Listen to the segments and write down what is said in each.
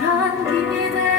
그런 기대.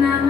na